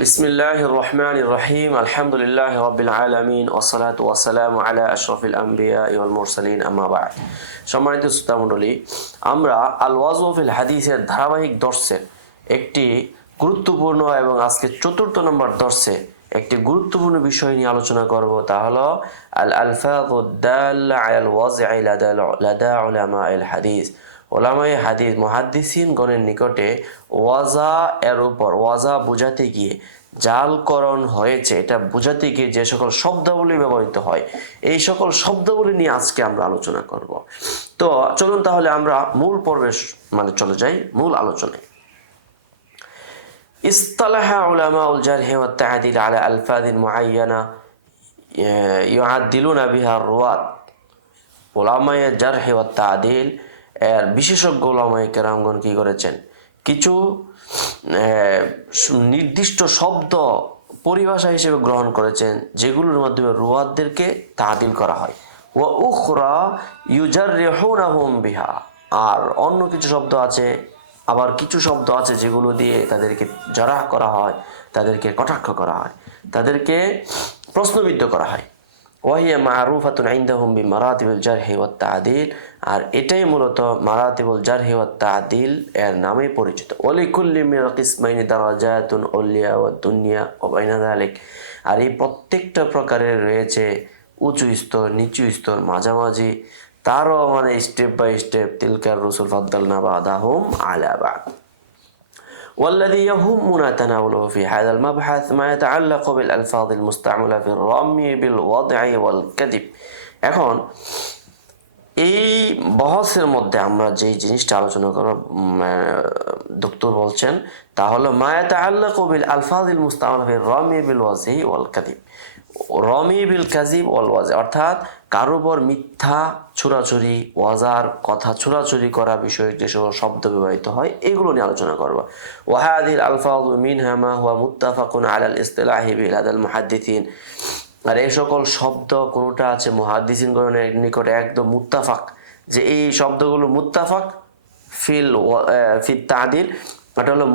বিসমিল্লাহির রহমানির রহিম আলহামদুলিল্লাহি রাব্বিল আলামিন ওয়াসসালাতু ওয়াসসালামু আলা আশরাফিল আমবিয়া ওয়াল মুরসালিন আম্মা বা'দ। সম্মানিত শ্রোতামণ্ডলী, আমরা আল ওয়াযু ফিল হাদিসের ধারাবাহিক দর্সের একটি গুরুত্বপূর্ণ এবং আজকে চতুর্থ নম্বর দর্সে একটি গুরুত্বপূর্ণ বিষয় নিয়ে আলোচনা করব, তা হলো আল আলফাযুদ দাল্লা আলাল ওয়াযই লাদা উলামাইল হাদিস। ওলামায়ে হাদিস মুহাদ্দিসিন গণের নিকটে ওয়াজা এর উপর ওয়াজা বোঝাতে গিয়ে জালকরণ হয়েছে এটা বোঝাতে গিয়ে যে সকল শব্দাবলী ব্যবহৃত হয়, এই সকল শব্দাবলী নিয়ে আজকে আমরা আলোচনা করব। তো চলুন তাহলে আমরা মূল পর্বে চলে যাই মূল আলোচনায়। ইসতালাহা উলামাউল জারহ ওয়াত তা'দীল আলা আলফাযিন মুআয়্যানা ইউআদ্দিলুনা বিহা রুওয়াত। উলামায়ে জারহ ওয়াত তা'দীল এর বিশেষজ্ঞ উলামায়ে কেরামগণ কি করেছেন, কিছু নির্দিষ্ট শব্দ পরিভাষা হিসেবে গ্রহণ করেছেন যেগুলোর মাধ্যমে রুওয়াতদেরকে তা'দীল করা হয়। ওয়া উখরা ইউজাররিহুনাহুম বিহা, আর অন্য কিছু শব্দ আছে, আবার কিছু শব্দ আছে যেগুলো দিয়ে তাদেরকে জারাহ করা হয়, তাদেরকে কটাক্ষ করা হয়, তাদেরকে প্রশ্নবিদ্ধ করা হয়। ওয়াহিয়া মারুফাতুন ইনদাহুম বিমারাতিবিল জারহি ওয়াত তা'দীল, আর এটাই মূলত মারাতিবুল জারহি ওয়াত তা'দীল এর নামে পরিচিত। ওয়ালিকুল্লি মিনাল কিসমাইনি দারাজাতুন উলিয়া ওয়াদ দুনিয়া ওয়া বাইনা যালিক, আর এই প্রত্যেকটা প্রকারের রয়েছে উঁচু স্তর, নিচু স্তর, মাঝামাঝি, তারও স্টেপ বাই স্টেপ। তিলকার রসুল ফাদ্দালনা বা'দাহুম আলা বা'দ। والذي يهمنا تناوله في هذا المبحث ما يتعلق بالألفاظ المستعملة في الرمي بالوضع والكذب। এখন এই বহসের মধ্যে আমরা যেই জিনিসটা আলোচনা করব, দক্তর বলছেন, তা হলো মা ইয়াতাআল্লাকু বিল আলফাযিল মুস্তা'মালা ফি রামি বিল ওয়াজহি ওয়াল কাযিব। রমি বিল কাযিব ওয়াল ওয়াজ, অর্থাৎ কারোর উপর মিথ্যা ছুরাছুরি, ওয়াজার কথা ছুরাছুরি করা বিষয়ে যে সকল শব্দ ব্যবহৃত হয় এগুলো নিয়ে আলোচনা করব। ওয়াহাদিল আলফাযু মিনহা মা হুয়া মুত্তাফাকুন আলাল ইসতিলাহি বিলাদাল মুহাদ্দিসিন, আর এই সকল শব্দ কোনোটা আছে মুহাদ্দিসিন গণের নিকটে একদম মুত্তাফাক, যে এই শব্দগুলো মুত্তাফাক ফিত তা'দীল, এটা হলো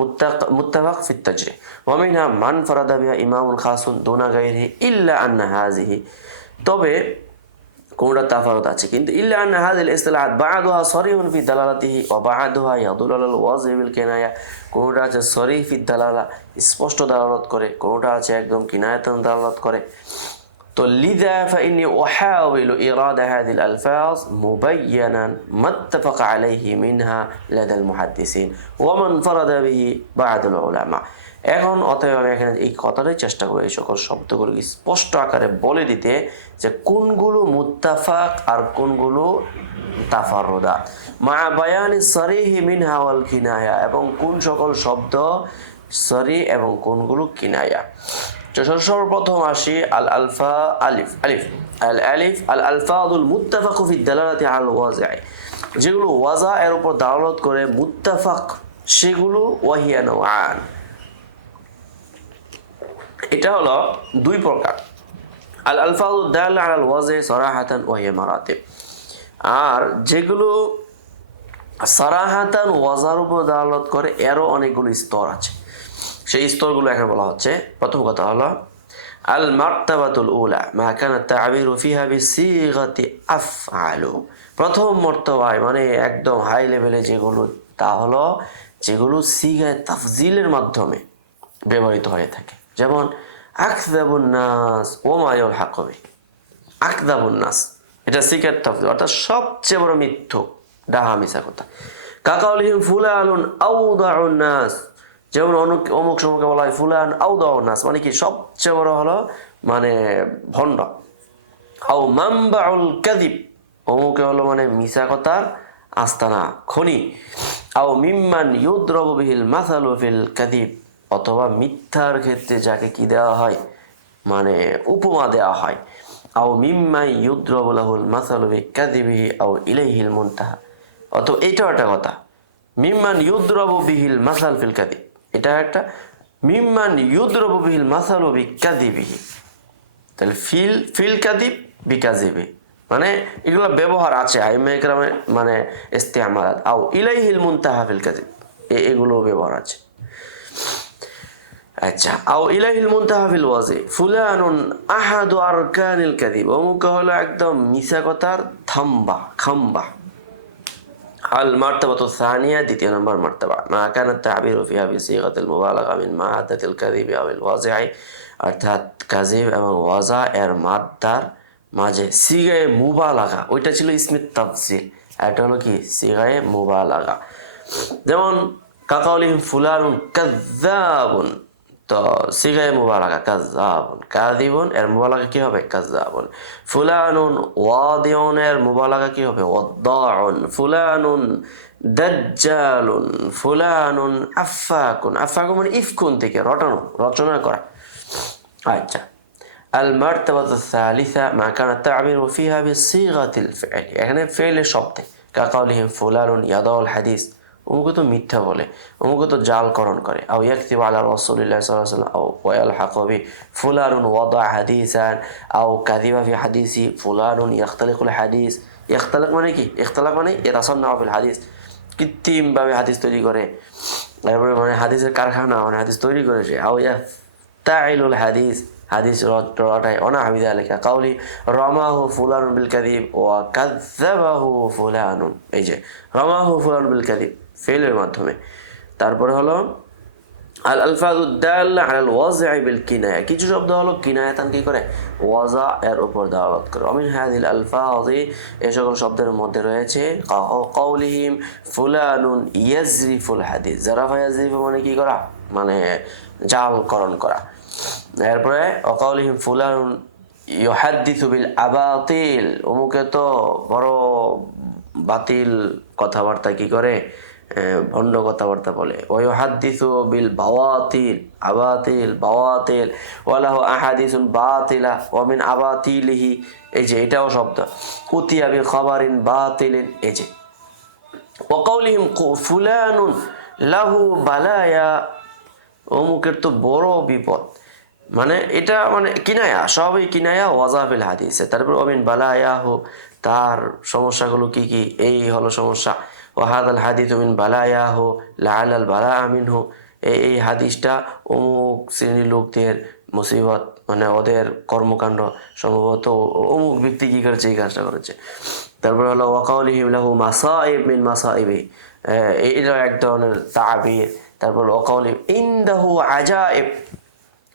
মুত্তাফাক ফিত তাজরিহ। ওয়া মিনহা মান ফারাদা বিহা ইমামুন খাসুন দুনা গায়রিহি ইল্লা আন্না হাযিহি, তবে কোনটা তাফারুত আছে, কিন্তু ইল্লা আন্না হাযিল ইসতিলাহাত বা'দুহা সরিহুন ফি দালালাতিহি ওয়া বা'দুহা ইয়াদুলু আলাল ওয়াজহি বিল কিনায়া। কোনটা আছে সরিহ ফি দালালা, স্পষ্ট দালালত করে, কোনটা আছে একদম কিনায়াতান দালালত করে। তো লিযা ফাইন্নী উহাউলু ইরাদা হাযিল আলফাজ মুবায়্যানান মাত্তাফাকা আলাইহি মিনহা লাদাল মুহাদ্দিসিন ওয়া মান ফারাদা বিহি বা'দুল উলামা। এখন অতএব আমি এখানে এই কথাটাই চেষ্টা করি এই সকল শব্দগুলোকে স্পষ্ট আকারে বলে দিতে, যে কোনগুলো মুত্তাফাক আর কোনগুলো তাফাররুদাত, মা বায়ানি সরিহি মিনহা ওয়াল কিনায়া, এবং কোন সকল শব্দ সরি এবং কোনগুলো কিনায়া। সর্বপ্রথম আসি আল আলফা আলিফ আলিফ আল আলিফ আল আলফাযুল মুত্তাফাকু ফি দালালাতি আল ওয়াজই, যেগুলো ওয়াজা এর উপর দালালত করে মুত্তাফাক সেগুলো ওয়াহিয়া নওয়ান, এটা হলো দুই প্রকার। আল আলফাযুদ দাল্লা আলাল ওয়াজহি সারাহাতান ওয়াহিয়া মারাতিব, আর যেগুলো সারাহাতান ওয়াজার উপর দালালত করে এরও অনেকগুলো স্তর আছে। সেই স্তরগুলো এখানে বলা হচ্ছে। প্রথম কথা হলো আল মারতাবাতুল উলা মা কানা তা'বিরু ফিহা বিসিগাতি আফআলু, প্রথম মর্তবায় একদম হাই লেভেলে যেগুলো, তা হলো যেগুলো সিগায়ে তাফজিলের মাধ্যমে ব্যবহৃত হয়ে থাকে। যেমন আকযাবুন নাস ওয়া মা ইউলহাকু বিহি, আকযাবুন নাস এটা সিগায়ে তাফজিল, অর্থাৎ সবচেয়ে বড় মিথ্যুক, ডাহা মিছা কথা। কাকাউলিহিম ফুলানুন আওদাউন নাস, যেমন অমুক সময়কে বলা হয় ফুলান আওদাউন নাস, কি সবচেয়ে বড় হলো ভণ্ড। আও মামবাউল কাযিব, অমুকে হলো মিছা কথার আস্তানা, খনি। আও মিম্মান ইউদরাবু বিহিল মাসালু ফিল কাযিব, অথবা মিথ্যার ক্ষেত্রে যাকে কি দেওয়া হয়, উপমা দেওয়া হয়। আও মিম্মান ইউদরাবু লাহুল মাসালু বিকাযিবিহি আও ইলাইহিল মুনতাহা, অথবা এইটাও একটা কথা, মিম্মান ইউদরাবু বিহিল মাসাল ফিল কাযিব, এটা একটা মিম্মান ইউদরাবু বিহিল মাসালু বিকাযিবিহি, তাহলে ফিল কাযিব বিকাযিবি, এগুলো ব্যবহার আছে আইমায়ে কেরামের ইস্তেমালাত। আও ইলাইহিল মুনতাহা ফিল কাযিব, এগুলো ব্যবহার আছে। আচ্ছা, আও ইলাহিল মুনতাহা ফিল ওয়াজি ফুলানুন আহাদু আরকানিল কাযিব, অমুক হলো একদম মিছা কথার খাম্বা। আল মারতাবাতু সানিয়া, দ্বিতীয় নম্বর মার্তাবা, মা কানা তা'বিরু ফিহা বিসিগাতিল মুবালাগা মিন মা'দাতিল কাযিবি আও আল ওয়াজি'i, অর্থাৎ কাযিব এবং ওয়াজা এর মাদ্দার মাঝে সিগায়ে মুবালাগা, ওইটা ছিল ইসমে তাফসিল, এটা হলো কি সিগায়ে মুবালাগা। যেমন কাকাউলিহিম ফুলানুন কাযযাবুন, তো সিগায়ে মুবালাগা কাযযাবুন, কাযিবুন এর মুবালাগা কি হবে কাযযাবুন। ফুলানুন ওয়াদিউন এর মুবালাগা কি হবে ওয়াদ্দাউন। ফুলানুন দাজ্জালুন, ফুলানুন আফফাকুন, আফফাকুন মানে ইফকুন থেকে রচনা করা। আচ্ছা, আল মারতাবাতু সালিসা মা কানা তা'বিরু ফিহা বিসিগাতিল ফি'ল, এখানে ফেলের শব্দে কাকাউলিহিম ফুলানুন ইয়াদাউল হাদিস, অমুক তো মিথ্যা বলে, অমুক তো জালকরণ করে। আও ইয়াকযিবু আলা রাসূলিল্লাহি সাল্লাল্লাহু আলাইহি ওয়াসাল্লাম আও ওয়ায়ালহাকু বি ফুলানুন ওয়াদা হাদিসান আও কাযিবা ফি হাদিসি ফুলানুন ইয়াখতালিকুল হাদিস। ইখতালাক মানে কি? ইখতালাক মানে ইয়াতাসান্নাউ ফিল হাদিস, কৃত্রিমভাবে হাদিস তৈরি করে, তারপরে মানে হাদিসের কারখানা, মানে হাদিস তৈরি করেছে। আও ইয়াফতাইলুল হাদিস, হাদিস রটায়, অনাহবি যালিকা কাউলি রামাহু ফুলানুন বিল কাযিব ওয়া কাযযাবাহু ফুলানুন, এই যে রামাহু ফুলানুন বিল কাযিব ফেলের মাধ্যমে। তারপরে হলো আল আলফাজু দাল্লা আলাল ওয়াজ'i বিল কিনায়া, কিছু শব্দ হলো কিনায়াতান কি করে ওয়াজা এর উপর দালালত করে। অমিন হাযিল আলফাজি, এই সকল শব্দের মধ্যে রয়েছে কাউলিহিম ফুলানুন ইয়াজরিফুল হাদিস, জারাফা ইয়াজরিফু মানে কি করা, মানে জালকরণ করা। এরপরে অকাউলিহিম ফুলানুন ইউহাদ্দিসু বিল আবাতিল, অমুকে তো বড় বাতিল কথাবার্তা কি করে, ভণ্ড কথাবার্তা বলে। ওয়াইউহাদ্দিসু বিল বাওয়াতিল, আবাতিল বাওয়াতিল, ওয়ালাহু আহাদিসুন বাতিলা ওয়া মিন আবাতিলিহি, এই যে এটাও শব্দ। উতিয়া বি খাবারিন বাতিলিন, এই যে। ওয়াকাউলিহিম ফুলানুন লাহু বালায়া, অমুকের তো বড় বিপদ, মানে এটা মানে কিনায়া, সবই কিনায়া ওয়াজাফিল হাদিসে। তারপর অমিন বালায়াহু, তার সমস্যাগুলো কি কি, এই হলো সমস্যা। ওয়াহাদাল হাদিসু মিন বালায়াহু লাআলাল বালা মিনহু, এই হাদিসটা অমুক শ্রেণীর লোকদের মুসিবত, মানে ওদের কর্মকাণ্ড সম্ভবত অমুক ব্যক্তি কি করেছে, এই কাজটা করেছে। তারপর হলো ওয়াকাউলিহিম লাহু মাসাইব মিন মাসাইবি, এটা এক ধরনের তাবির। তারপর ওয়াকাউলিহিম ইনদাহু আজাইব,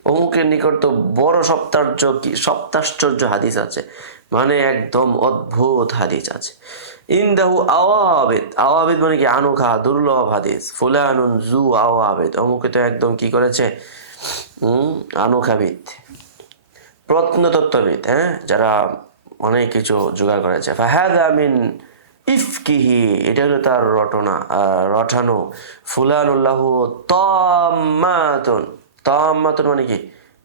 অমুকের নিকট তো বড় সপ্তাশ্চর্য হাদিস আছে, মানে একদম অদ্ভুত হাদিস আছে। ইনদাহু আওয়াবিদ, আওয়াবিদ মানে কি আনোখা দুর্লভ হাদিস। ফুলানুন জু আওয়াবিদ, অমুকে তো একদম কি করেছে আনোখাবিদ, প্রত্নতত্ত্ববিদ, হ্যাঁ, যারা অনেক কিছু জোগাড় করেছে। ফাহাদা মিন ইফকিহি, এটা হলো তার রটানো। ফুলানুল্লাহু তাম্মাতুন, তাম্মাতুন মানে কি,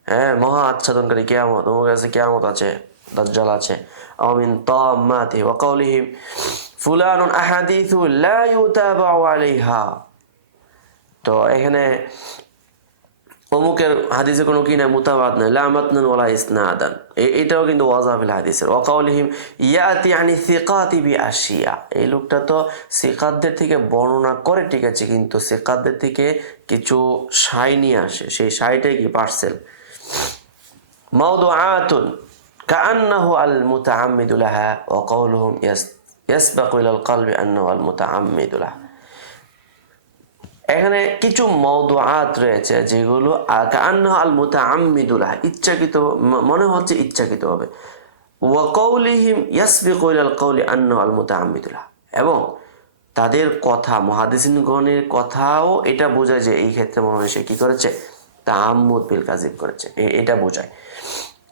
হ্যাঁ, মহা আচ্ছাদনকারী কিয়ামত, অমুক কাছে কিয়ামত আছে, দাজ্জাল আছে। আমিন তাম্মাতি। ওয়া কাউলিহিম ফুলানুন আহাদিসু লা ইউতাবাউ আলাইহা, তো এখানে অমুকের হাদিসে কোনো কি না মুতাবাদ নাই, লা মাতনান ওয়ালা ইসনাদান, এটাও কিন্তু ওয়াজাফিল হাদিসের। ওয়া কাউলিহিম ইয়াতি আনি সিকাতি বি আশিয়া, এই লোকটা তো সিকাতদের থেকে বর্ণনা করে, ঠিক আছে, কিন্তু সিকাতদের থেকে কিছু সাই নিয়ে আসে, সেই সাইটাই কি পার্সেল। মাওদুআতুন কাআন্নাহু আল মুতাআম্মিদু লাহা ওয়া কাউলুহুম ইয়াসবাকু ইলাল কলবি আন্নাহু আল মুতাআম্মিদু লাহা, এখানে কিছু মওদুআত রয়েছে যেগুলো কাআন্নাহু আল মুতাআম্মিদু লাহা, ইচ্ছাকৃত মনে হচ্ছে, ইচ্ছাকৃত হবে। ওয়া কাউলিহিম ইয়াসবিকু ইলাল কওলি আন্নাহু আল মুতাআম্মিদু লাহা, এবং তাদের কথা, মুহাদ্দিসিনগণের কথাও এটা বোঝায় যে এই ক্ষেত্রে মনে হয় সে কি করেছে, তাআম্মুদ বিল কাযিব করেছে, এটা বোঝায়।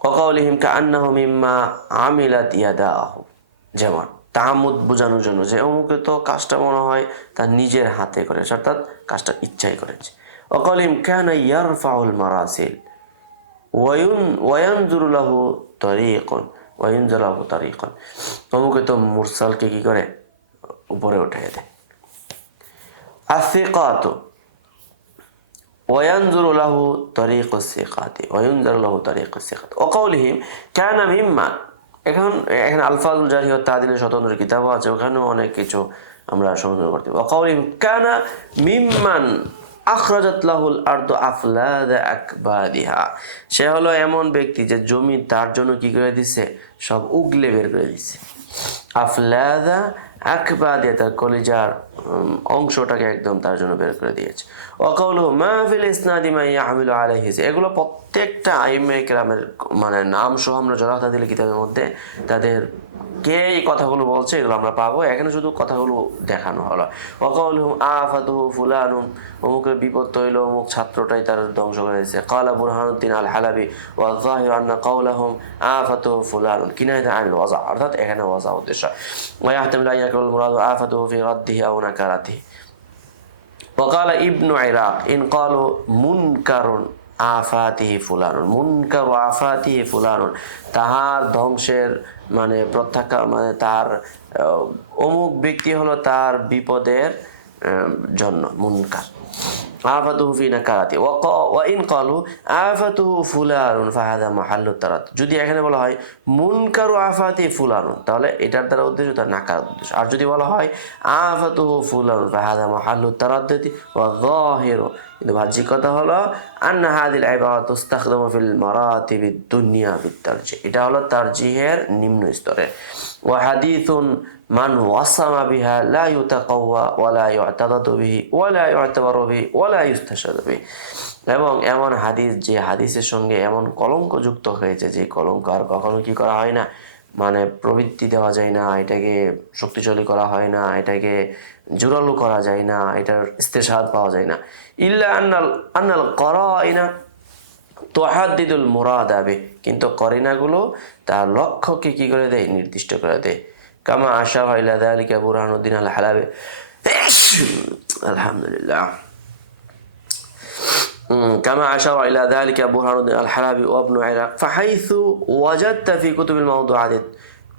ওয়া কাউলিহিম কাআন্নাহু মিম্মা আমিলাত ইয়াদাহু, যেমন তাআম্মুদ বোঝানোর জন্য যে অমুকে তো কাজটা মনে হয় তার নিজের হাতে করেছে, অর্থাৎ কাজটা ইচ্ছাই করেছে। ওয়া কাউলিহিম কানা ইয়ারফাউল মারাসিল ওয়ায়ানজুরু লাহু তারিকুন ওয়ায়ানজুরু লাহু তারিকুন, অমুকে তো মুরসালকে কি করে উপরে উঠিয়ে দেয়। আসিকাতু ওয়ায়ানজুরু লাহু তারিকুস সিকাতি ওয়ায়ানজুরু লাহু তারিকুস সিকাতি। ওয়া কাউলিহিম কানা মিম্মা, এখানে আলফাজুল জারি ওয়া তাদিলের স্বতন্ত্র কিতাব আছে, ওখানেও অনেক কিছু আমরা সংযোগ করতে পারি। ওয়া কাউলিহিম কানা মিম্মান আখরাজাত লাহুল আরদু আফলাদা আকবাদিহা, সে হলো এমন ব্যক্তি যে জমি তার জন্য কি করে দিছে, সব উগলে বের করে দিছে। আফলাদা আকবাদিহা, তার কলিজার অংশটাকে একদম তার জন্য বের করে দিয়েছে। ওয়াকাউলুহু মা ফিল ইসনাদি মা ইয়াহমিলু আলাইহি, এগুলো প্রত্যেকটা আইম্মায়ে কেরামের মানে নাম সহ আমরা জরাতা দিলে কিতাবের মধ্যে তাদের কে এই কথাগুলো বলছে এগুলো আমরা পাবো। এখানে শুধু কথাগুলো দেখানো হলো। ওয়াকাউলুহুম আফাতুহু ফুলানুন, অমুকের বিপদ হইল অমুক ছাত্রটাই তার ধ্বংস করেছে। কালা বুরহানুদ্দিন আল হালাবি ওয়া যাহিরু আন্না কাওলাহুম আফাতুহু ফুলানুন কিনায়াতান আনিল ওয়াজা, অর্থাৎ এখানে ওয়াজা উদ্দেশ্য। ওয়া ইয়াহতামিলু আন ইয়াকুল মুরাদু আফাতুহু ফি রাদ্দিহি আও নাকারাতিহি। ওয়াকালা ইবনু ইরাক ইন ক্বালু মুনকারুন আফাতিহি ফুলানুন, মুনকারু আফাতিহি ফুলানুন, তাহার ধ্বংসের মানে প্রত্যাখ্যান মানে তার অমুক ব্যক্তি হলো তার বিপদের জন্য মুনকার। আফাতুহু ফি নাকারাতি ওয়া ইন ক্বালু আফাতুহু ফুলানুন ফাহাদা মাহাল্লু তারাত, যদি এখানে বলা হয় মুনকারু আফাতি ফুলানুন তাহলে এটার দ্বারা উদ্দেশ্য তার নাকার উদ্দেশ্য। আর যদি বলা হয় আফাতুহু ফুলানুন ফাহাদা মাহাল্লু তারাদ্দুতি ওয়া যাহিরু, কিন্তু বাহ্যিক কথা হলো আন্না হাদিল ইবারা তুস্তাখদামু ফিল মারাতিবিদ দুনিয়া বিতারজি, এটা হলো তারজিহের নিম্ন স্তরে। ওয়া হাদিসুন মান ওয়াসামা বিহা লা ইউতাকাওয়া ওয়া লা ইউতাদাদু বিহি ওয়া লা ইউতাবারু বিহি ওয়া লা ইউস্তাশাদু বিহি, এবং এমন হাদিস যে হাদিসের সঙ্গে এমন কলঙ্ক যুক্ত হয়েছে যে কলঙ্ক আর কখনো কি করা হয় না মানে প্রবৃত্তি দেওয়া যায় না, এটাকে শক্তিশালী করা হয় না, এটাকে জোরালো করা যায় না, এটার ইস্তেশহাদ পাওয়া যায় না। ইল্লা আন্নাল করাইনা তুহাদ্দিদুল মুরাদা বিহি, কিন্তু করিনাগুলো তার লক্ষ্যকে কি করে দেয়, নির্দিষ্ট করে দেয়। কামা আশারা ইলা যালিকা বুরহানুদ্দিন আল হালাবি, আলহামদুলিল্লাহ, كما أشار إلى ذلك برهان الدين الحلبي وابن عراق، فحيث وجدت في كتب الموضوعات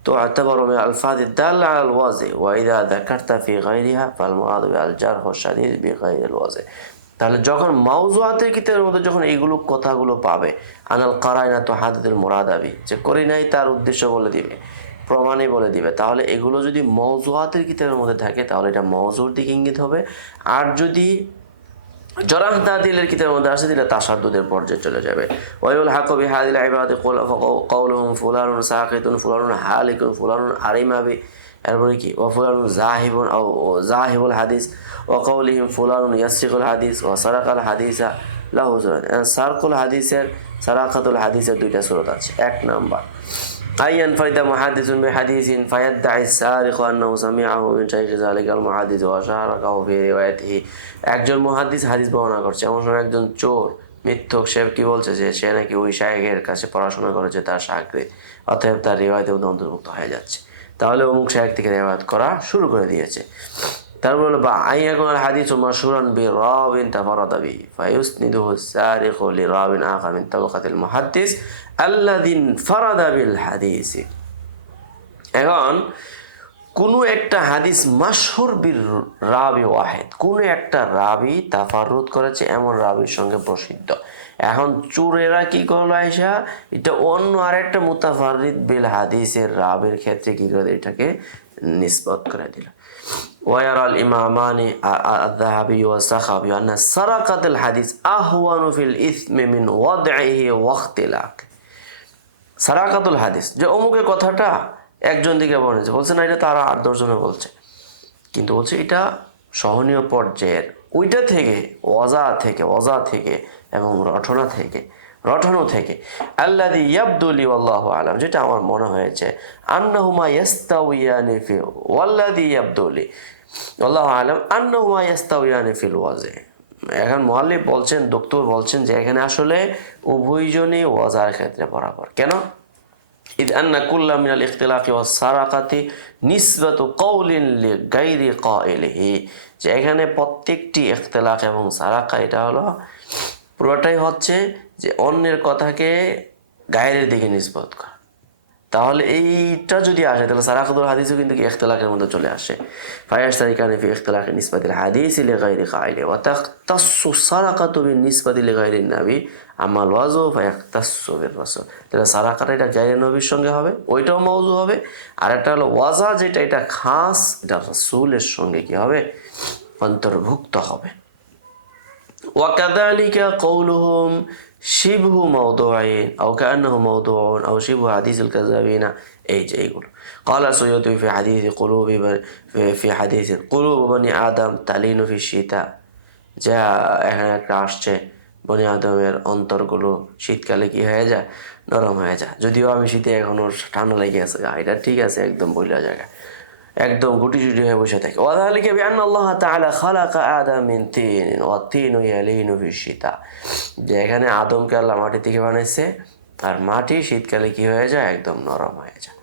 تعتبر من الألفاظ الدالة على الوضع، وإذا ذكرت في غيرها فالمراد بالجرح الشديد بغير الوضع। তাহলে যখন মাউজুয়াতের কিতাবের মধ্যে যখন এইগুলো কথাগুলো পাবে, আনাল কারাইনা তুহাদ্দিদুল মুরাদা বিহি, যে করিনাই তার উদ্দেশ্য বলে দিবে, প্রমাণই বলে দিবে, তাহলে এগুলো যদি মাউজুয়াতের কিতাবের মধ্যে থাকে তাহলে এটা মাউজুর দিকে ইঙ্গিত হবে। আর যদি জরাহ তাদিলের কিতাবের মধ্যে আসে দিলে তাসাদ্দুদের পর্যায়ে চলে যাবে। ওয়াইউল হাকু বিহাদিল ইবারাতি কাওলুহুম ফুলানুন সাকিতুন ফুলানুন হালিকুন ফুলানুন আরিমাবি, এরপরে কি ওয়া ফুলানুন জাহিবুন আও জাহিবুল হাদিস ওয়া কাওলিহিম ফুলানুন ইয়াসরিকুল হাদিস ওয়া সারাকাল হাদিসা লাহু সুরাত। সারকুল হাদিসের সারাকাতুল হাদিসের দুইটা সূরত আছে। এক নাম্বার আইয়ান ফারিদা মুহাদ্দিসুন বিহাদিসিন ফায়াদ্দাই সারিকু আন্নাহু সামিআহু মিন শাইখি যালিকাল মুহাদ্দিস ওয়া শারাকাহু ফি রিওয়ায়াতিহি, একজন মুহাদ্দিস হাদিস বর্ণনা করছে, এমন সময় একজন চোর মিথ্যক সে কি বলছে যে সে নাকি ওই শাইখের কাছে পড়াশোনা করেছে, তার শাগরিদ, অতএব তার রিওয়ায়াতে অন্তর্ভুক্ত হয়ে যাচ্ছে, তাহলে অমুক শাইখ থেকে রিওয়ায়াত করা শুরু করে দিয়েছে। তারপর হলো বা আইয়াকুন আল হাদিসু মাশহুরান বিরাবিন তাফারাদা বিহি ফায়ুসনিদুহু সারিকু লিরাবিন আখার মিন তাবাকাতিল মুহাদ্দিস আল্লাযিন ফারাদা বিল হাদিস। এখন কোনো একটা হাদিস মাশহুর বির রাবি ওয়াহিদ, কোনো একটা রাবি তাফারুদ করেছে এমন রাবির সঙ্গে প্রসিদ্ধ। এখন চোরেরা কি করলো, আয়সা এটা অন্য আরেকটা মুতাফারিদ বিল হাদিসের রাবির ক্ষেত্রে কি করে এটাকে নিসবত করে দিল। ويرى الإمامان الذهبي والسخاوي أن سرقة الحديث أهون في الإثم من وضعه واختلاق। সারাকাতুল হাদিস, যে অমুকের কথাটা একজন দিকে বলেছে, বলছে না এটা তারা 8-10 জনে বলছে, কিন্তু বলছে এটা সহনীয় পর্যায়ের, ওইটা থেকে ওয়াজা থেকে এবং রটনা থেকে আল্লাযী ইয়াবদুলি ওয়াল্লাহু আলাম, যেটা আমার মনে হয়েছে আন্নাহুমা ইয়াস্তাউয়ানি ফি ওয়াল্লাযী ইয়াবদুলি ওয়াল্লাহু আলাম আন্নাহুমা ইয়াস্তাউয়ানি ফিল ওয়াজে। এখন মুআল্লিফ বলছেন, দক্তর বলছেন যে এখানে আসলে উভয়জনই ওয়াজার ক্ষেত্রে বরাবর। কেন? ইদ আন্না কুল্লা মিনাল ইখতিলাফি ওয়াস সারাকাতি নিসবাতু কাউলিন লিগাইরি কাইলিহি, যে এখানে প্রত্যেকটি ইখতিলাফ এবং সারাকা এটা হলো পুরোটাই হচ্ছে যে অন্যের কথাকে গায়ের দিকে নিসবত করা। তাহলে এইটা যদি আসে তাহলে সারাকাতুল হাদিসও কিন্তু ইখতিলাফের মধ্যে চলে আসে। ফায়াশতারিকানি ফি ইখতিলাফি নিসবাতিল হাদিস লিগাইরি কাইলি ওয়া তাখতাসসু সারাকাতু বিনিসবাতি লিগাইরিন নবী আমাল ওয়াজু ফায়াখতাসসু বির রাসূল। তাহলে সারাকাটা এটা গায়ের নবীর সঙ্গে হবে, ওইটাও মাউজু হবে, আর একটা হলো ওয়াজা যেটা এটা খাস, এটা রাসূলের সঙ্গে কি হবে, অন্তর্ভুক্ত হবে। وكذلك قولهم شبه موضوعين أو كأنه موضوع أو شبه حديث الكذابين এইগুলো قال السيوطي في حديث في حديث قلوب بني آدم تلين في الشتاء যা এখানে একটা আসছে বনি আদমের অন্তরগুলো শীতকালে কি হয়ে যায়, নরম হয়ে যায়। যদিও আমি শীতে এখনো ঠান্ডা লেগে আছে, এটা ঠিক আছে, একদম বইলা জায়গা একদম গুটি চুটি হয়ে বসে থাকে। ওয়াযালিকা বিআন্না আল্লাহ তাআলা খালাকা আদম মিন তিন ওয়া তিনু ইয়ালিনু ফিশ-শিতা, যে এখানে আদমকে আল্লাহ মাটি থেকে বানাইছে, আর মাটি শীতকালে কি হয়ে যায়, একদম নরম হয়ে যায়।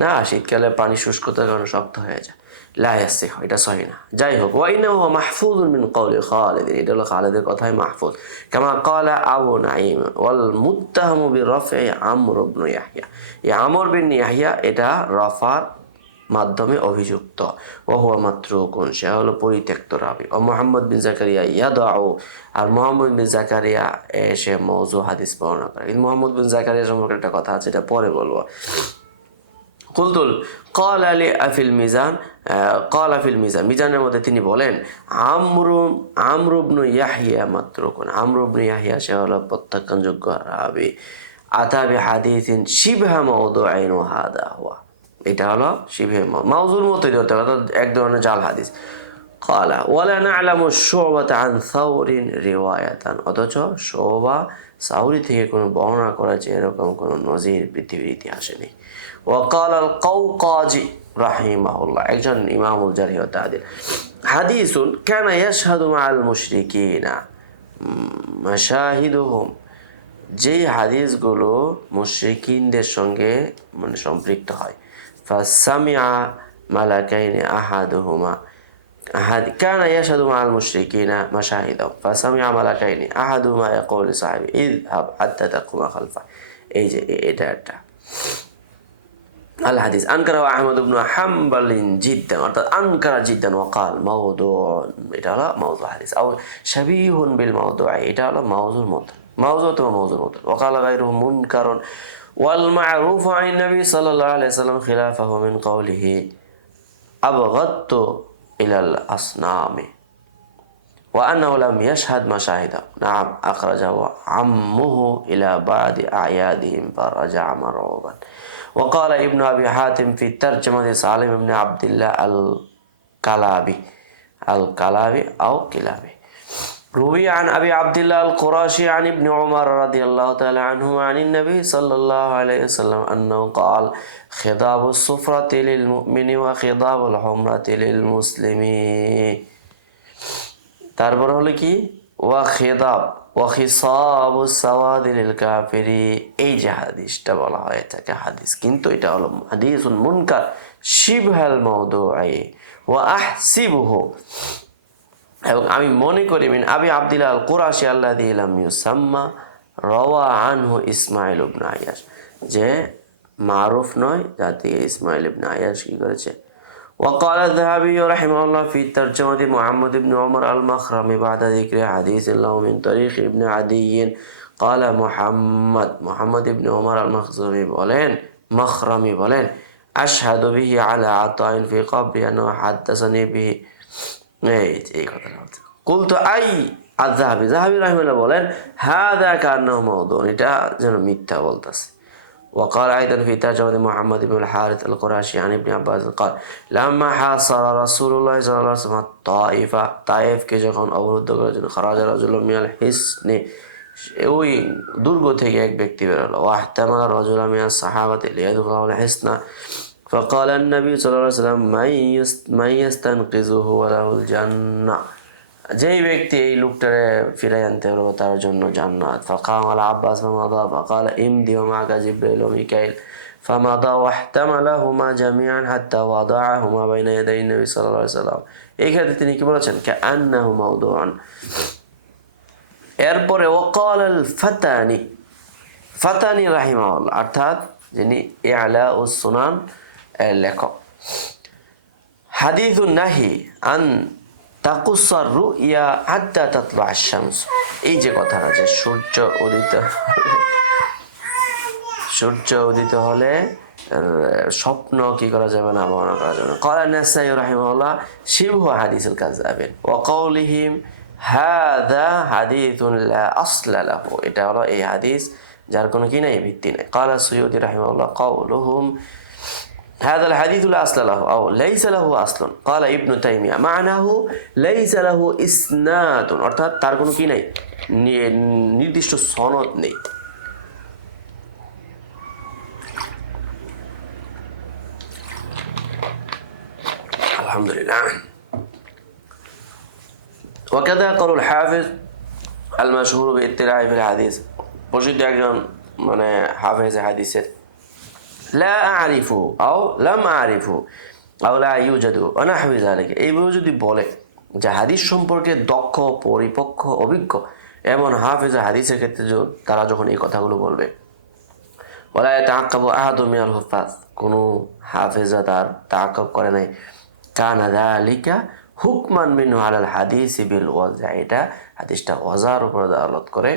না, শীতকালে পানি শুষ্কতার কারণে শক্ত হয়ে যায়। লা ইয়াসিহ, এটা সহি না। যাই হোক, ওয়া ইন্নাহু মাহফুযুন মিন কওলি খালিদ, এটা হলো খালিদের কথাই মাহফুজ। কামা ক্বালা আবু নাঈম ওয়াল মুত্তাহামু বিরাফঈ আমর ইবনে ইয়াহইয়া, এই আমর বিন ইয়াহইয়া এটা রফার মাধ্যমে অভিযুক্ত। ওহুয়া মাতরুকুন, সে হলো পরিত্যক্ত রাবি। ও মুহাম্মদ বিন জাকারিয়া ইয়াদাউ, আর মুহাম্মদ বিন জাকারিয়া সে মওযু হাদিস বর্ণনা করে। কিন্তু মুহাম্মদ বিন জাকারিয়া সম্পর্কে একটা কথা আছে, এটা পরে বলবো। কুলতুল ক্বালা লি আফিল মিজান, ক্বালা ফিল মিজান, মিজানের মধ্যে তিনি বলেন আমর ইবনে ইয়াহইয়া মাতরুকুন, আমর ইবনে ইয়াহইয়া সে হলো প্রত্যাখ্যানযোগ্য রাবি। আতা বিহাদিসিন শিবহা মাওদুইন ওয়া হাদা হুয়া, এটা হলো শিবে মাউজুর মতোই ধরতে হবে, এক ধরনের জাল হাদিস। ক্বালা ওয়ালা না'লামু শু'বাতা আন সাওরিন রিওয়ায়াতান, অথচ শু'বা সাউরি থেকে কোনো বর্ণনা করেছে এরকম কোনো নজির পৃথিবীর ইতিহাসে নেই। ওয়া ক্বালা আল কাওকাজি রাহিমাহুল্লাহ, একজন ইমামুল জারহি ওয়া তা'দিল, হাদিসুন কানা ইয়াশহাদু মা'আল মুশরিকিনা মাশাহিদুহুম, যেই হাদিসগুলো মুশরিকিনদের সঙ্গে মানে সম্পৃক্ত হয়। ফাসামিআ মালাকাইনি আহাদুহুমা كان يشهد مع المشركين مشاهدهم فسمع ملكين أحدهما يقول لصاحبه اذهب حتى تقوم خلفه, এই যে এটা একটা আল হাদিস আনকারা আহমদ ইবনে হাম্বল জিদ্দান, অর্থাৎ আনকারা জিদ্দান ওয়াকাল মাওদু, এটা হলো মাওদু হাদিস। আও শাবিহুন বিল মাওদু, এটা হলো মাওজুর মত, মাওজু অথবা মাওজুর মত। ওয়াকাল গায়রুহু মুনকারুন ওয়াল মা'রুফ আন নবী সাল্লাল্লাহু আলাইহি ওয়াসাল্লাম খিলাফাহু মিন কওলিহি আবগাদতু ইলাল আসনামি ওয়া আন্নাহু লাম ইয়াশহাদ মাশাহিদা। নাম আখরাজাহু আম্মুহু ইলা বা'দি আ'য়াদিহিম ফারাজা'a মারউবান। وقال ابن أبي حاتم في ترجمة سالم بن عبد الله الكلابي أو كلابي. روي عن أبي عبد الله القرشي عن ابن عمر رضي الله تعالى عنهما عن النبي صلى الله عليه وسلم أنه قال خضاب الصفرة للمؤمن وخضاب الحمرة للمسلم। তারপর হলো কি ওয়া খিদাব ওয়া খিসাবু সাওয়াদি লিল কাফিরি, এই যে হাদিসটা বলা হয় এটাকে হাদিস, কিন্তু এটা হলো হাদিসুন মুনকার শিবহাল মাওদুই ওয়া আহসিবুহু, এবং আমি মনে করি মিন আবি আব্দুল্লাহ আল কুরাশি আল্লাযী লাম ইউসাম্মা রাওয়া আনহু ইসমাঈল ইবনে আইয়াশ, যে মারুফ নয়, যাতে ইসমাঈল ইবনে আইয়াশ কি করেছে। وقال الذهبي رحمه الله في ترجمة محمد بن عمر المخرمي بعد ذكر حديث له من طريق ابن عدي قال محمد بن عمر المخزومي বলেন مخرمي বলেন أشهد به على عطاء في قبري أنه حدثني به, এই কথাটা বলতে قلت أي الذهبي رحمه الله বলেন هذا كأنه موضوع, এটা যেন মিথ্যা বলতেছে। وقال أيضا في ترجمة محمد بن الحارث القرشي عن ابن عباس قال لما حاصر رسول الله صلى الله عليه وسلم الطائفة, তায়েফকে যখন অবরুদ্ধ করার জন্য خرج رجل من الحصن, ওই দুর্গ থেকে এক ব্যক্তি বেরোলো। واحتمل رجل من الصحابة ليدخل الحصن فقال النبي صلى الله عليه وسلم من يستنقذه وله الجنة, যেই ব্যক্তি এই লোকটারে ফিরাই আনতে পারবে তার জন্য জান্নাত। ফাকাম আল আব্বাস ফামাদা ফাকাল ইমদি ওয়া মা'কা জিবরাইল ওয়া মিকাইল ফামাদা ওয়াহতামালাহুমা জামিআন হাত্তা ওয়াদাআহুমা বাইনা ইয়াদাই নবী সাল্লাল্লাহু আলাইহি ওয়াসাল্লাম, এই ক্ষেত্রে তিনি কি বলেছেন কাআন্নাহু মাওদুআন। এরপরে ওয়াকাল আল ফাতানি রাহিমাহুল্লাহ, অর্থাৎ যিনি ইআলাউস সুনান এর লেখক, হাদিসুন নাহি আন তাকুসার রুইয়া হাত্তা তাতলু আশ-শামস, এই যে কথাটা আছে সূর্য উদিত হলে স্বপ্ন কি করা যাবে না, বর্ণনা করা যাবে না। ক্বালা নাসাই রাহিমাহুল্লাহ শিবহু হাদিসুল কাযাবিন ওয়া কাওলিহিম হাদা হাদিসুন লা আসলা লাহু, এটা হলো এই হাদিস যার কোনো কি নাই, ভিত্তি নাই। ক্বালা সুয়ুতি রাহিমাহুল্লাহ কাউলুহুম হাদাল হাদিসু লা আসলা লাহু আও লাইসা লাহু আসলুন। ক্বালা ইবনু তাইমিয়া মা'নাহু লাইসা লাহু ইসনাদুন, অর্থাৎ তার কোনো কি নাই, নির্দিষ্ট সনদ নেই। আলহামদুলিল্লাহ। ওয়াকাদা ক্বালুল হাফিজ আল মাশহুর বিইত্তিলা'i ফিল হাদিস, প্রসিদ্ধ একজন মানে হাফেজ হাদিসের, লা আরিফু আও লাম আরিফু আও লা ইউজাদু ওয়া নাহওয়ি যালিকা, এইভাবে যদি বলে যে হাদিস সম্পর্কে দক্ষ, পরিপক্ক, অভিজ্ঞ এমন হাফেজ হাদিসের ক্ষেত্রে তারা যখন এই কথাগুলো বলবে, ওয়ালা ইয়াতাআক্কাবু আহাদুম মিনাল হুফাজ, কোনো হাফেজা তার তাআক্কুব করে নাই, কানা যালিকা হুকমান মিনহু আলাল হাদিসি বিল ওয়াজা, এটা হাদিসটা ওয়াজার উপর দালালত করে।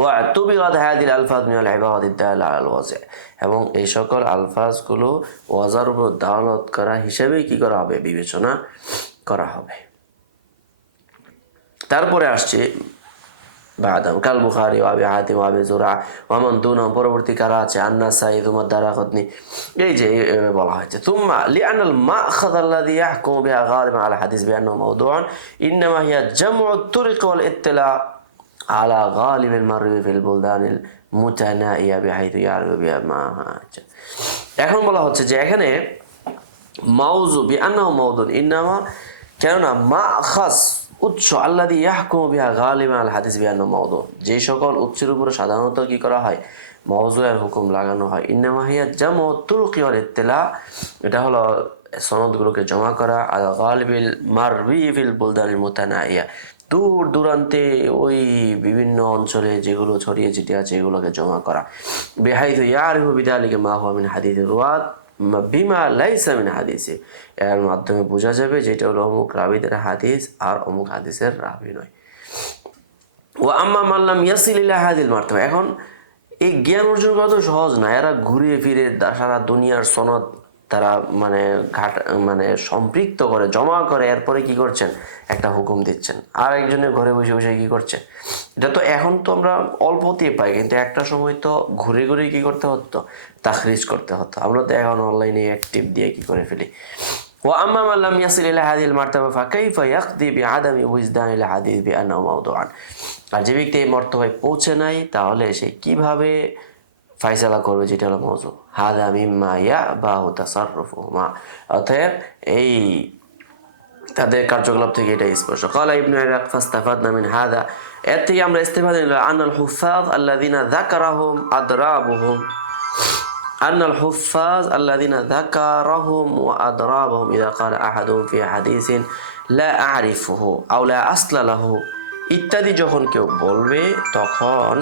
ওয়াতুবিরাত হাদিল আলফাজ মিনাল ইবারাতিদ দালা আলাল ওয়াজা, এবং এই সকল আলফাজগুলো ওয়াজার উপর দালালত করা হিসেবেই কি করা হবে, বিবেচনা করা হবে। তারপরে আসছে বাদাম কাল বুখারী ওয়া আবি হাতিম ওয়া আবি জুরআ ওয়া মান দুনহুম, পরবর্তী কারা আছে আন-নাসাঈ ওয়া দারাকুতনি, এই যে বলা হয়েছে। তুম্মা লিআনাল মা'খায আল্লাযী ইয়াহকুমু বিহা গালিবান আলা হাদিস বিআন্নাহু মাওদুউন ইন্নামা হিয়া জামউ তুরুক ওয়াল ইত্তিলা আলা গালিবিল মারবি ফিল বুলদানিল মুতানাইয়া বিহাইথু ইয়ারবু বিহা মা। এখন বলা হচ্ছে যে এখানে মাউযু বিআন্নাহু মাওদুউন, ইন্নামা, কেননা মা'খায উৎস, আল্লাযী ইয়াহকুমু বিহা গালিবান আল হাদিস বিআন্নাহু মাওদু, যে সকল উৎসের উপরে সাধারণত কি করা হয়, মাওযুয়ের হুকুম লাগানো হয়। ইন্নামা হিয়া জামউ তুরুকি ওয়াল ইত্তিলা, এটা হলো সনদগুলোকে জমা করা, আল গালিবিল মারবি ফিল বুলদানিল মুতানাইয়া, দূর দূরান্তে ওই বিভিন্ন অঞ্চলে যেগুলো ছড়িয়ে ছিটিয়ে আছে এগুলোকে জমা করা। বিহাইথু ইয়ারিফু বিযালিকা মা হুয়া মিন হাদিসির রুয়াত বিমা লাইসা মিন হাদিসি, এর মাধ্যমে বোঝা যাবে যেটা হলো অমুক রাবিদের হাদিস আর অমুক হাদিসের রাবি নয়। ওয়া আম্মা মান লাম ইয়াসিল ইলা হাদিল মারতাবা, এখন এই জ্ঞান অর্জন করা তো সহজ না, এরা ঘুরে ফিরে সারা দুনিয়ার সনদ তারা মানে সম্পৃক্ত করে জমা করে, এরপরে কি করছেন, একটা হুকুম দিচ্ছেন, আর একজনের ঘরে বসে বসে কি করছেন। এটা তো এখন তো আমরা অল্পতেই পাই, কিন্তু একটা সময় তো ঘুরে ঘুরে কি করতে হতো, তাখরিজ করতে হতো। আমরা তো এখন অনলাইনে অ্যাক্টিভ দিয়ে কি করে ফেলি। ওয়া আম্মা মান লাম ইয়াসিল ইলা হাদিল মারতাবা ফাকাইফা ইয়াকদি বিআদামি উজদানিল হাদিস বিআন্নাহু মাওদুআন, আর যে ব্যক্তি এই মর্তবায় পৌঁছে নাই তাহলে সে কিভাবে ফাইসালা করবে যেটা হলো মওযু। হাদা মিম্মা ইয়াবাহু তাসাররুফুহুমা, অতএব এই তাদের কার্যকলাপ থেকে এটা স্পষ্ট। ক্বালা ইবনু ইরাক ফাস্তাফাদনা মিন হাদা, এর থেকে আমরা ইস্তেফাদ নিলাম আনাল হুফাজ আল্লাযিনা যাকারাহুম আদরাবুহুম, আনাল হুফাজ আল্লাযিনা যাকারাহুম ওয়া আদরাবুহুম ইযা ক্বালা আহাদুহুম ফি হাদিসিন লা আ'রিফুহু আও লা আসলা লাহু ইত্যাদি যখন কেউ বলবে তখন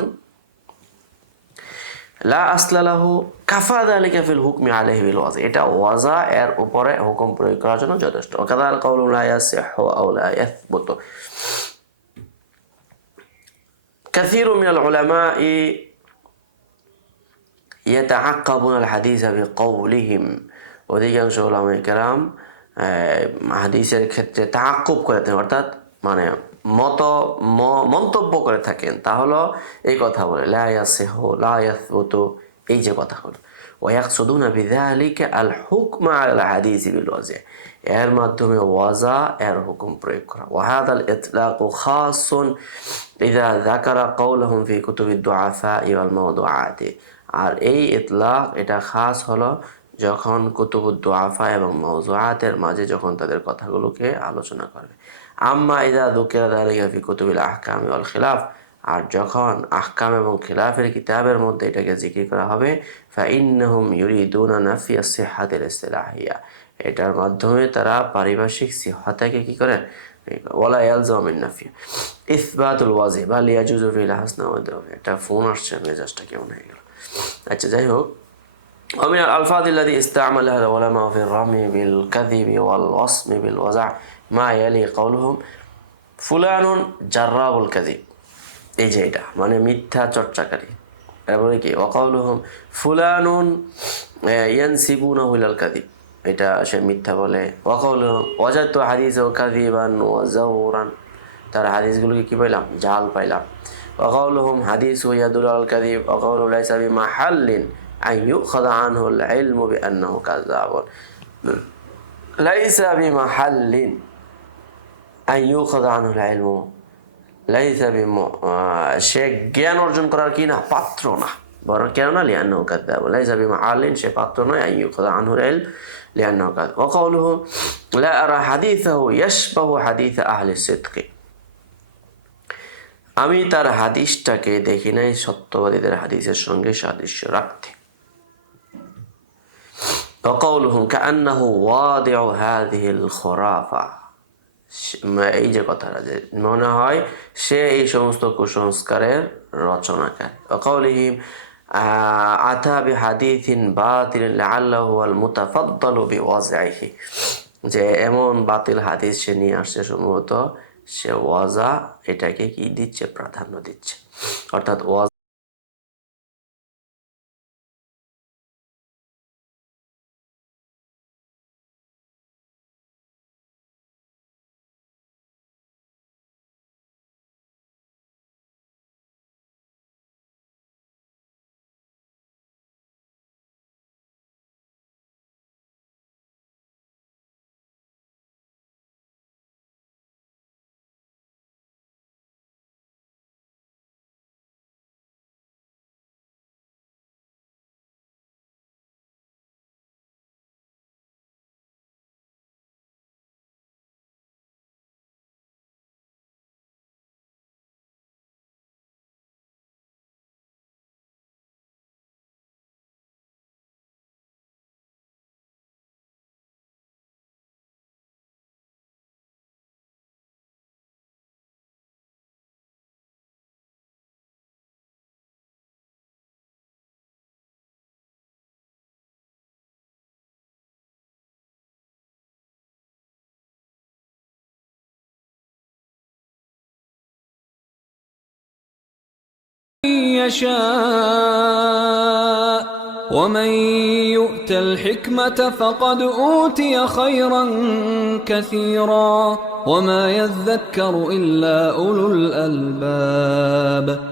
লা আসলা লাহু কাফা যালিকা ফিল হুকমি আলাইহি বিল ওয়াজা, এটা ওয়াজা এর উপরে হুকুম প্রয়োগ করার জন্য যথেষ্ট। ওয়াকাযাল কাউলু লা ইয়াসিহু আও লা ইয়াসবুতু, কাসীরু মিনাল উলামা'i ইয়াতাআক্কাবুনা আল হাদিসা বিকাউলিহিম, অধিকাংশ উলামায়ে কেরাম হাদিসের ক্ষেত্রে তাআক্কুব করে থাকেন, অর্থাৎ মানে মন্তব্য করে থাকেন। তা হলো এই কথা বলে লা ইয়াসিহু লা ইয়াসবুতু, এই যে কথা হলো। ওয়া ইয়াকসুদুনা বিযালিকা আল হুকমা আল হাদিসি বিল ওয়াজা, এর মাধ্যমে ওয়াজা এর হুকুম প্রয়োগ করা। ওয়া হাদাল ইতলাকু খাসুন ইযা যাকারা কাওলাহুম ফি কুতুবিদ দুআফা ওয়াল মাওদুআতি, আর এই ইতলাক এটা খাস হলো যখন কুতুবুদ দুআফা এবং মাওযুআতের মাঝে যখন তাদের কথাগুলোকে আলোচনা করবে। আম্মা ইযা যুকিরা যালিকা ফি কুতুবিল আহকাম ওয়াল খিলাফ, আর যখন আহকাম এবং খিলাফের কিতাবের মধ্যে এটাকে জিকির করা হবে, ফা ইন্নাহুম ইউরিদুনা নাফিয়া সিহহাতিল ইসতিলাহিয়া, এটার মাধ্যমে তারা পারিভাষিক সিহহাতকে কি করেন, ওয়ালা ইয়ালজামু মিন নাফি ইসবাতুল ওয়াজি বাল ইয়াজুজু ফিল হাসনা ওয়া দাওয়া। এটা ফোন আসছে, মেজাজটা কেমন হয়ে গেল। আচ্ছা যাই হোক, ومن الألفاظ التي استعملها العلماء في الرمي بالكذب والوصم بالوزع ما يلي قولهم فلان جراب الكذب, এই যে এটা মানে মিথ্যা চর্চাকারী। তারপরে কি ওয়াকাউলুহুম ফুলানুন ইয়ানসিবুনাহু ইলাল কাযিব, এটা সে মিথ্যা বলে। ওয়াকাউলুহুম ওয়াজাদতু হাদিসাহু কাযিবান ওয়া যাওরান, তার হাদিসগুলোকে কি পাইলাম? জাল পাইলাম। وقولهم حديث يدل على الكذب وقوله ليس بمحل أن يؤخذ عنه العلم بأنه كذاب ليس بمحل أن يؤخذ عنه العلم ليس সে জ্ঞান অর্জন করার কি না? পাত্র না। বরং কেন না? লিআন্নাহু কাযাব। লাইসা বিমাআলিন, সে পাত্র নয়। আন ইউখাযা আনহুল ইলম লিআন্নাহু কাযাব। ওয়া কাওলুহু লা আরা হাদিসাহু ইয়াশবাহু হাদিস আহলি সিদকি, আমি তার হাদিসটাকে দেখি নাই সত্যবাদীদের হাদিসের সঙ্গে সাদৃশ্য রাখতে। ওয়া কাওলুহুম কাআন্নাহু ওয়াদিউ হাযিহিল খুরাফা, এই যে কথাটা, যে মনে হয় সে এই সমস্ত কুসংস্কারের রচনাকারী। ওয়া কাওলিহিম আতা বিহাদিসিন বাতিল লাআল্লাহু আল মুতাফাদ্দালু বিওয়াজইহি, যে এমন বাতিল হাদিস সে নিয়ে আসছে, সম্ভবত সে ওয়াজা এটাকে কি দিচ্ছে? প্রাধান্য দিচ্ছে। অর্থাৎ ওয়াজ يشاء ومن يؤت الحكمة فقد أوتي خيرا كثيرا وما يذكر إلا أولو الألباب